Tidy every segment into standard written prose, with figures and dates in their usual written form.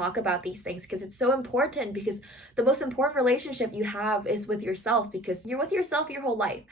talk about these things because it's so important, because the most important relationship you have is with yourself, because you're with yourself your whole life.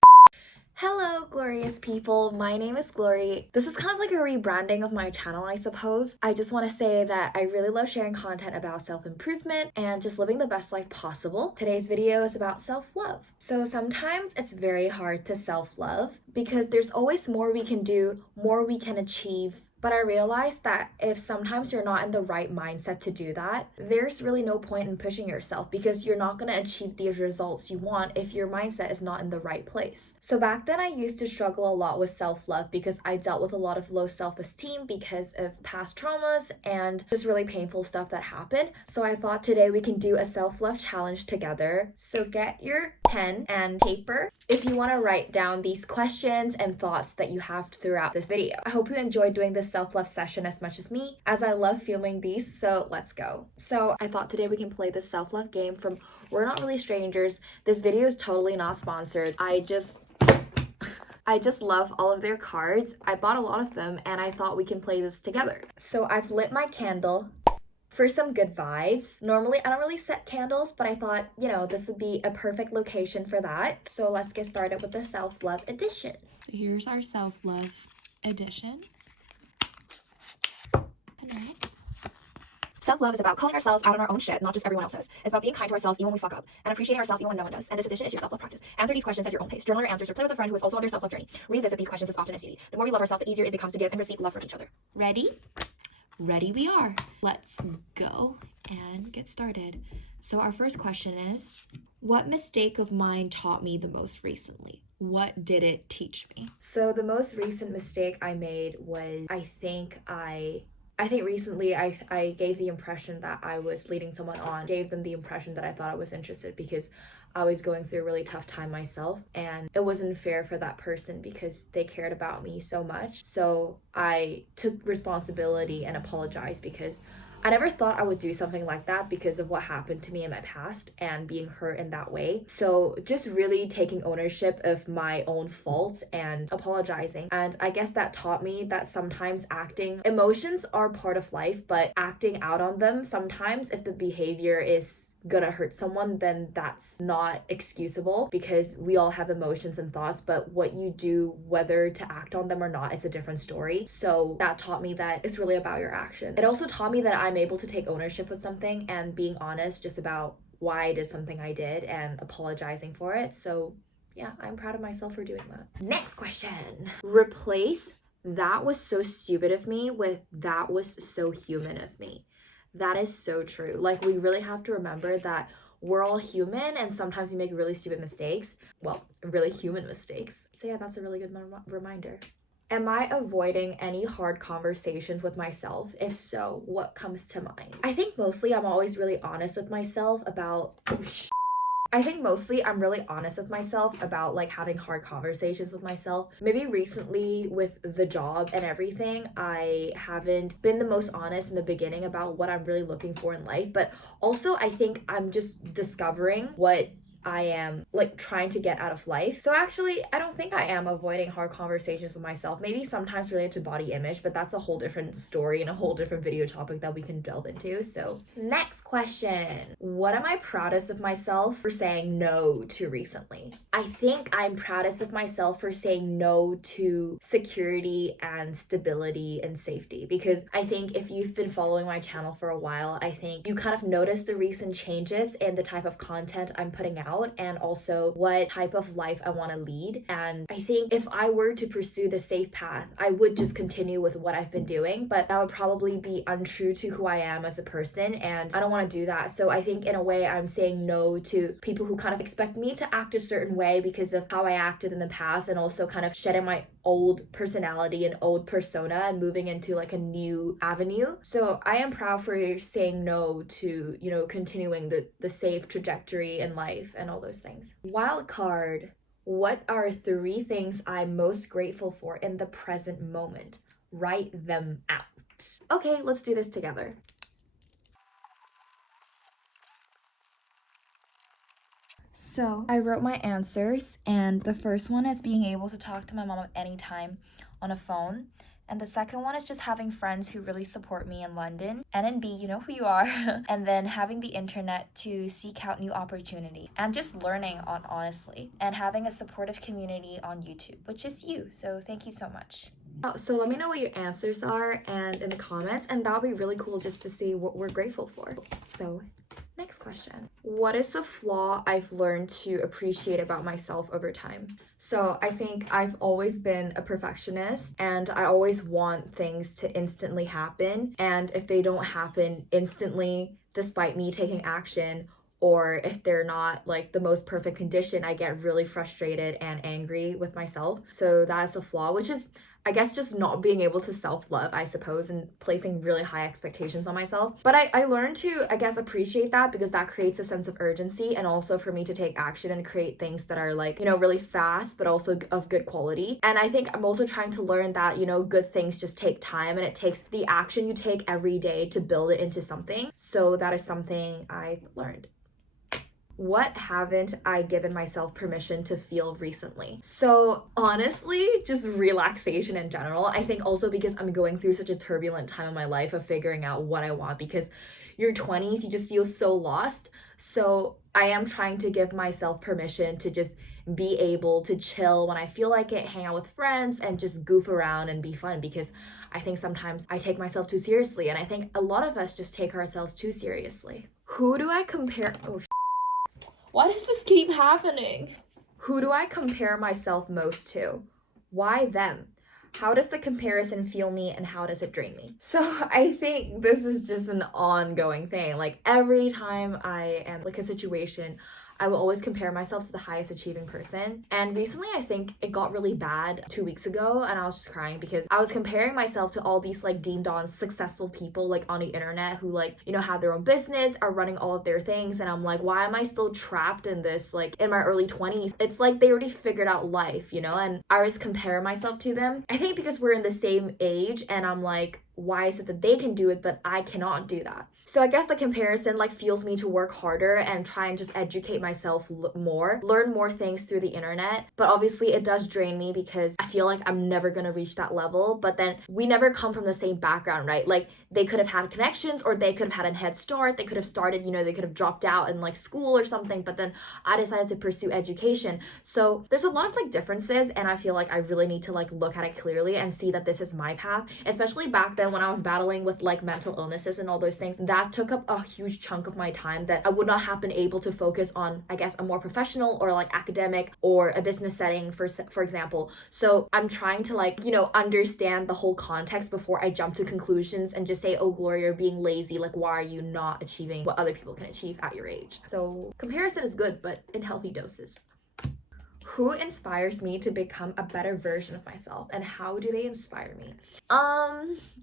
Hello, glorious people. My name is Glory. This is kind of like a rebranding of my channel, I suppose. I just want to say that I really love sharing content about self-improvement and just living the best life possible. Today's video is about self-love. So sometimes it's very hard to self-love because there's always more we can do, more we can achieve. But I realized that if sometimes you're not in the right mindset to do that, there's really no point in pushing yourself, because you're not going to achieve these results you want if your mindset is not in the right place. So back then I used to struggle a lot with self-love because I dealt with a lot of low self-esteem because of past traumas and just really painful stuff that happened. So I thought today we can do a self-love challenge together. So get your pen and paper if you want to write down these questions and thoughts that you have throughout this video. I hope you enjoyed doing this self-love session as much as me, as I love filming these, so let's go. So I thought today we can play this self-love game from We're Not Really Strangers. This video is totally not sponsored. I just love all of their cards. I bought a lot of them and I thought we can play this together. So I've lit my candle for some good vibes. Normally I don't really set candles, but I thought, this would be a perfect location for that. So let's get started with the self-love edition. So here's our self-love edition. Self-love is about calling ourselves out on our own shit, not just everyone else's. It's about being kind to ourselves even when we fuck up, and appreciating ourselves even when no one does. And this edition is your self-love practice. Answer these questions at your own pace. Journal your answers or play with a friend who is also on their self-love journey. Revisit these questions as often as you need. The more we love ourselves, the easier it becomes to give and receive love from each other. Ready? Ready we are. Let's go and get started. So our first question is, what mistake of mine taught me the most recently? What did it teach me? So the most recent mistake I made was, I think recently I gave the impression that I was leading someone on, gave them the impression that I thought I was interested because I was going through a really tough time myself, and it wasn't fair for that person because they cared about me so much. So I took responsibility and apologized, because I never thought I would do something like that because of what happened to me in my past and being hurt in that way. So just really taking ownership of my own faults and apologizing. And I guess that taught me that sometimes emotions are part of life, but acting out on them sometimes, if the behavior is gonna hurt someone, then that's not excusable, because we all have emotions and thoughts, but what you do, whether to act on them or not, it's a different story. So that taught me that it's really about your action. It also taught me that I'm able to take ownership with something and being honest just about why I did something I did and apologizing for it. So yeah, I'm proud of myself for doing that. Next question. Replace "that was so stupid of me" with "that was so human of me." That is so true. Like, we really have to remember that we're all human and sometimes we make really stupid mistakes. Well, really human mistakes. So yeah, that's a really good reminder. Am I avoiding any hard conversations with myself? If so, what comes to mind? I think mostly I'm always really honest with myself about... I'm really honest with myself about like having hard conversations with myself. Maybe recently with the job and everything, I haven't been the most honest in the beginning about what I'm really looking for in life. But also I think I'm just discovering what I am like trying to get out of life. So actually, I don't think I am avoiding hard conversations with myself. Maybe sometimes related to body image, but that's a whole different story and a whole different video topic that we can delve into. So next question. What am I proudest of myself for saying no to recently? I think I'm proudest of myself for saying no to security and stability and safety, because I think if you've been following my channel for a while, I think you kind of noticed the recent changes in the type of content I'm putting out and also what type of life I want to lead. And I think if I were to pursue the safe path, I would just continue with what I've been doing, but that would probably be untrue to who I am as a person, and I don't want to do that. So I think in a way I'm saying no to people who kind of expect me to act a certain way because of how I acted in the past, and also kind of shedding my old personality and old persona and moving into like a new avenue. So I am proud for saying no to, continuing the safe trajectory in life and all those things. Wild card. What are 3 things I'm most grateful for in the present moment? Write them out. Okay, let's do this together. So I wrote my answers, and the first one is being able to talk to my mom at any time on a phone. And the second one is just having friends who really support me in London. And in B, you know who you are. And then having the internet to seek out new opportunity and just learning on honestly. And having a supportive community on YouTube, which is you. So thank you so much. So let me know what your answers are and in the comments, and that'll be really cool just to see what we're grateful for. So next question. What is a flaw I've learned to appreciate about myself over time? So I think I've always been a perfectionist, and I always want things to instantly happen. And if they don't happen instantly, despite me taking action, or if they're not like the most perfect condition, I get really frustrated and angry with myself. So that is a flaw, which is, I guess, just not being able to self-love, I suppose, and placing really high expectations on myself. But I learned to, I guess, appreciate that, because that creates a sense of urgency, and also for me to take action and create things that are like, you know, really fast, but also of good quality. And I think I'm also trying to learn that, you know, good things just take time, and it takes the action you take every day to build it into something. So that is something I've learned. What haven't I given myself permission to feel recently? So honestly, just relaxation in general. I think also because I'm going through such a turbulent time in my life of figuring out what I want, because your 20s, you just feel so lost. So I am trying to give myself permission to just be able to chill when I feel like it, hang out with friends, and just goof around and be fun, because I think sometimes I take myself too seriously, and I think a lot of us just take ourselves too seriously. Who do I compare? Oh, why does this keep happening? Who do I compare myself most to? Why them? How does the comparison feel me, and how does it drain me? So I think this is just an ongoing thing. Like every time I am like a situation, I will always compare myself to the highest achieving person. And recently, I think it got really bad 2 weeks ago, and I was just crying because I was comparing myself to all these like deemed on successful people like on the internet who like, you know, have their own business, are running all of their things. And I'm like, why am I still trapped in this like in my early 20s? It's like they already figured out life, you know, and I always compare myself to them. I think because we're in the same age, and I'm like, why is it that they can do it but I cannot do that? So I guess the comparison like fuels me to work harder and try and just educate myself more, learn more things through the internet. But obviously it does drain me because I feel like I'm never gonna reach that level. But then we never come from the same background, right? Like they could have had connections, or they could have had a head start. They could have started, you know, they could have dropped out in like school or something, but then I decided to pursue education. So there's a lot of like differences, and I feel like I really need to like look at it clearly and see that this is my path, especially back then when I was battling with like mental illnesses and all those things. That took up a huge chunk of my time that I would not have been able to focus on, I guess, a more professional or like academic or a business setting, for example. So I'm trying to like, you know, understand the whole context before I jump to conclusions and just say, oh, Gloria, you're being lazy. Like, why are you not achieving what other people can achieve at your age? So comparison is good, but in healthy doses. Who inspires me to become a better version of myself, and how do they inspire me?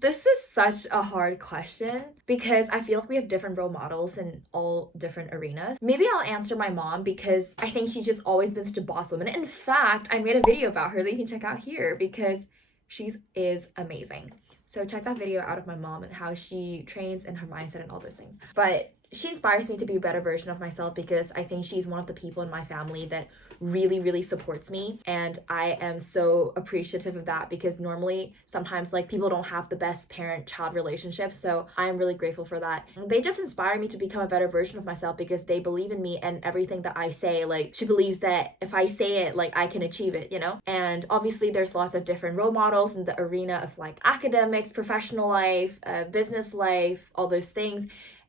This is such a hard question because I feel like we have different role models in all different arenas. Maybe I'll answer my mom, because I think she's just always been such a boss woman. In fact, I made a video about her that you can check out here because she is amazing. So check that video out of my mom and how she trains and her mindset and all those things. But she inspires me to be a better version of myself because I think she's one of the people in my family that really supports me, and I am so appreciative of that because normally sometimes like people don't have the best parent-child relationship. So I am really grateful for that. They just inspire me to become a better version of myself because they believe in me and everything that I say. Like she believes that if I say it, like I can achieve it, you know? And obviously there's lots of different role models in the arena of like academics, professional life, business life, all those things.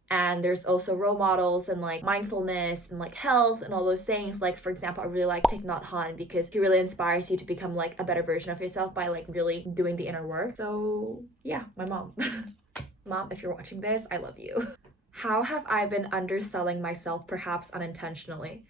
And there's also role models and like mindfulness and like health and all those things. Like for example, I really like Thich Nhat Hanh because he really inspires you to become like a better version of yourself by like really doing the inner work. So yeah, my mom. Mom, if you're watching this, I love you. How have I been underselling myself, perhaps unintentionally?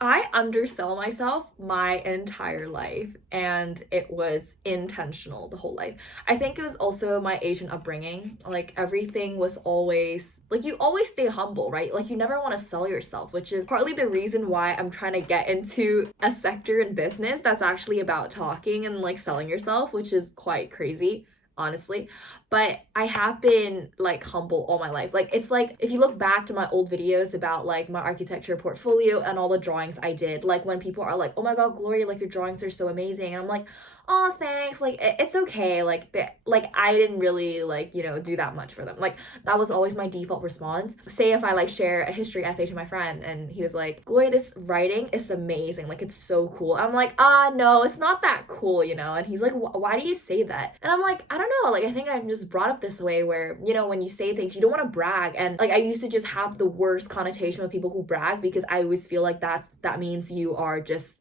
I undersell myself my entire life, and it was intentional the whole life. I think it was also my Asian upbringing. Like everything was always like, you always stay humble, right? Like you never want to sell yourself, which is partly the reason why I'm trying to get into a sector in business that's actually about talking and like selling yourself, which is quite crazy, honestly. But I have been like humble all my life. Like it's like if you look back to my old videos about like my architecture portfolio and all the drawings I did, like when people are like, oh my god, Gloria, like your drawings are so amazing, and I'm like, oh, thanks, like it's okay, like like I didn't really like, do that much for them. Like that was always my default response. Say if I like share a history essay to my friend and he was like, Gloria, this writing is amazing, like it's so cool. I'm like, no, it's not that cool, and he's like, why do you say that? And I'm like, I don't know, like I think I'm just brought up this way where, when you say things, you don't want to brag. And like I used to just have the worst connotation with people who brag, because I always feel like that means you are just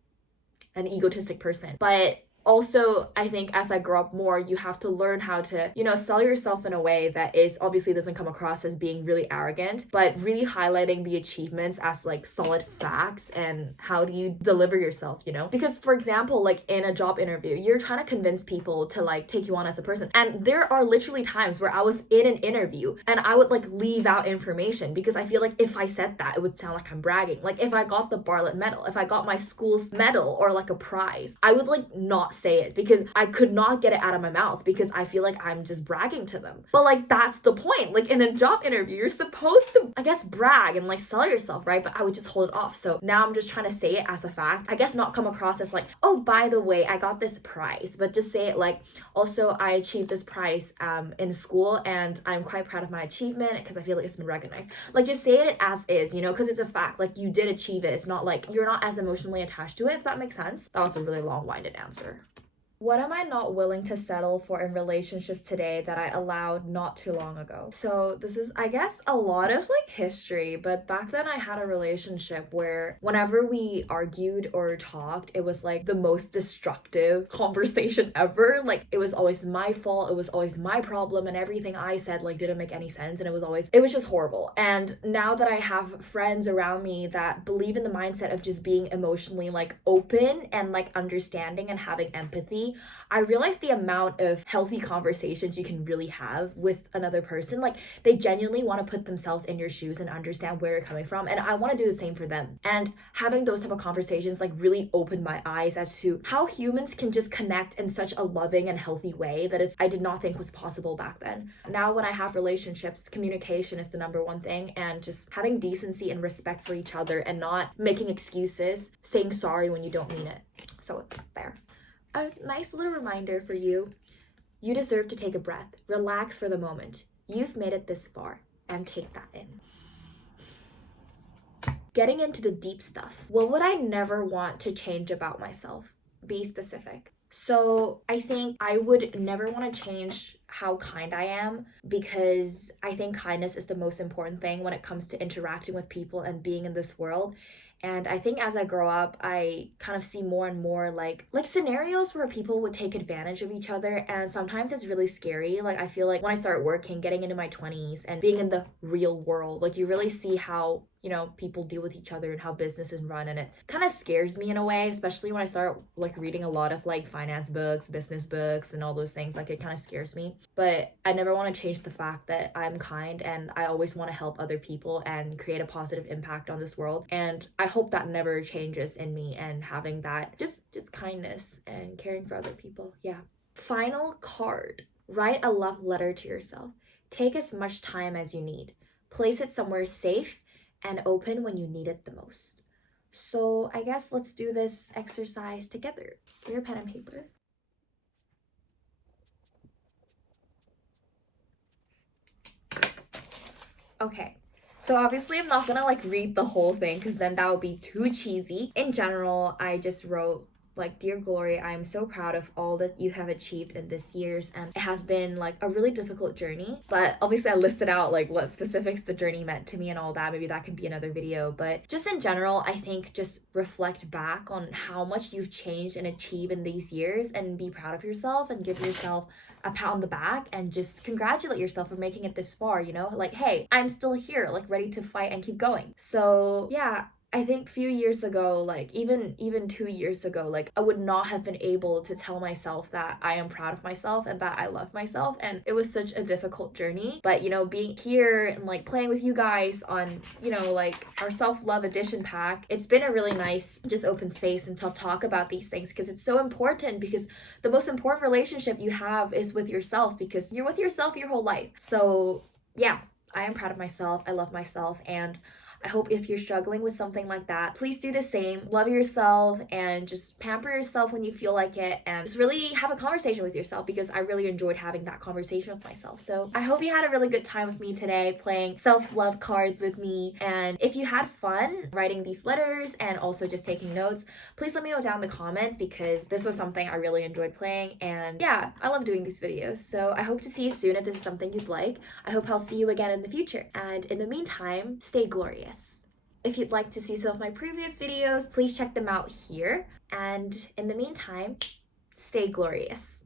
an egotistic person. But also, I think as I grow up more, you have to learn how to, sell yourself in a way that is obviously doesn't come across as being really arrogant, but really highlighting the achievements as like solid facts and how do you deliver yourself, Because for example, like in a job interview, you're trying to convince people to like take you on as a person. And there are literally times where I was in an interview and I would like leave out information because I feel like if I said that, it would sound like I'm bragging. Like if I got the Bartlett medal, if I got my school's medal or like a prize, I would like not say it because I could not get it out of my mouth because I feel like I'm just bragging to them. But like that's the point. Like in a job interview, you're supposed to, I guess, brag and like sell yourself, right? But I would just hold it off. So now I'm just trying to say it as a fact. I guess not come across as like, oh, by the way, I got this prize, but just say it like, also I achieved this prize in school and I'm quite proud of my achievement because I feel like it's been recognized. Like just say it as is, because it's a fact. Like you did achieve it. It's not like you're not as emotionally attached to it, if that makes sense. That was a really long-winded answer. What am I not willing to settle for in relationships today that I allowed not too long ago? So this is, I guess, a lot of like history, but back then I had a relationship where whenever we argued or talked, it was like the most destructive conversation ever. Like it was always my fault, it was always my problem, and everything I said like didn't make any sense, and it was just horrible. And now that I have friends around me that believe in the mindset of just being emotionally like open and like understanding and having empathy, I realized the amount of healthy conversations you can really have with another person. Like they genuinely want to put themselves in your shoes and understand where you're coming from. And I want to do the same for them. And having those type of conversations like really opened my eyes as to how humans can just connect in such a loving and healthy way that I did not think was possible back then. Now when I have relationships, communication is the number one thing, and just having decency and respect for each other and not making excuses, saying sorry when you don't mean it. So there. A nice little reminder for you. You deserve to take a breath. Relax for the moment. You've made it this far, and take that in. Getting into the deep stuff. What would I never want to change about myself? Be specific. So I think I would never want to change how kind I am, because I think kindness is the most important thing when it comes to interacting with people and being in this world. And I think as I grow up, I kind of see more and more like scenarios where people would take advantage of each other. And sometimes it's really scary. Like I feel like when I start working, getting into my 20s and being in the real world, like you really see how, people deal with each other and how businesses run. And it kind of scares me in a way, especially when I start like reading a lot of like finance books, business books, and all those things. Like it kind of scares me. But I never want to change the fact that I'm kind and I always want to help other people and create a positive impact on this world. And I hope that never changes in me, and having that just kindness and caring for other people. Yeah. Final card. Write a love letter to yourself. Take as much time as you need. Place it somewhere safe and open when you need it the most. So I guess let's do this exercise together. Get your pen and paper. Okay. So obviously I'm not gonna like read the whole thing because then that would be too cheesy. In general, I just wrote like, Dear Glory, I am so proud of all that you have achieved in this year's, and it has been like a really difficult journey. But obviously I listed out like what specifics the journey meant to me and all that. Maybe that can be another video. But just in general, I think just reflect back on how much you've changed and achieved in these years, and be proud of yourself and give yourself a pat on the back and just congratulate yourself for making it this far, like, hey, I'm still here, like ready to fight and keep going. So yeah, I think a few years ago, like even 2 years ago, like I would not have been able to tell myself that I am proud of myself and that I love myself. And it was such a difficult journey. But being here and like playing with you guys on, like our self-love edition pack, it's been a really nice just open space and to talk about these things, because it's so important, because the most important relationship you have is with yourself, because you're with yourself your whole life. So yeah, I am proud of myself. I love myself, and I hope if you're struggling with something like that, please do the same. Love yourself and just pamper yourself when you feel like it, and just really have a conversation with yourself, because I really enjoyed having that conversation with myself. So I hope you had a really good time with me today playing self-love cards with me. And if you had fun writing these letters and also just taking notes, please let me know down in the comments, because this was something I really enjoyed playing. And yeah, I love doing these videos. So I hope to see you soon if this is something you'd like. I hope I'll see you again in the future. And in the meantime, stay glorious. If you'd like to see some of my previous videos, please check them out here. And in the meantime, stay glorious.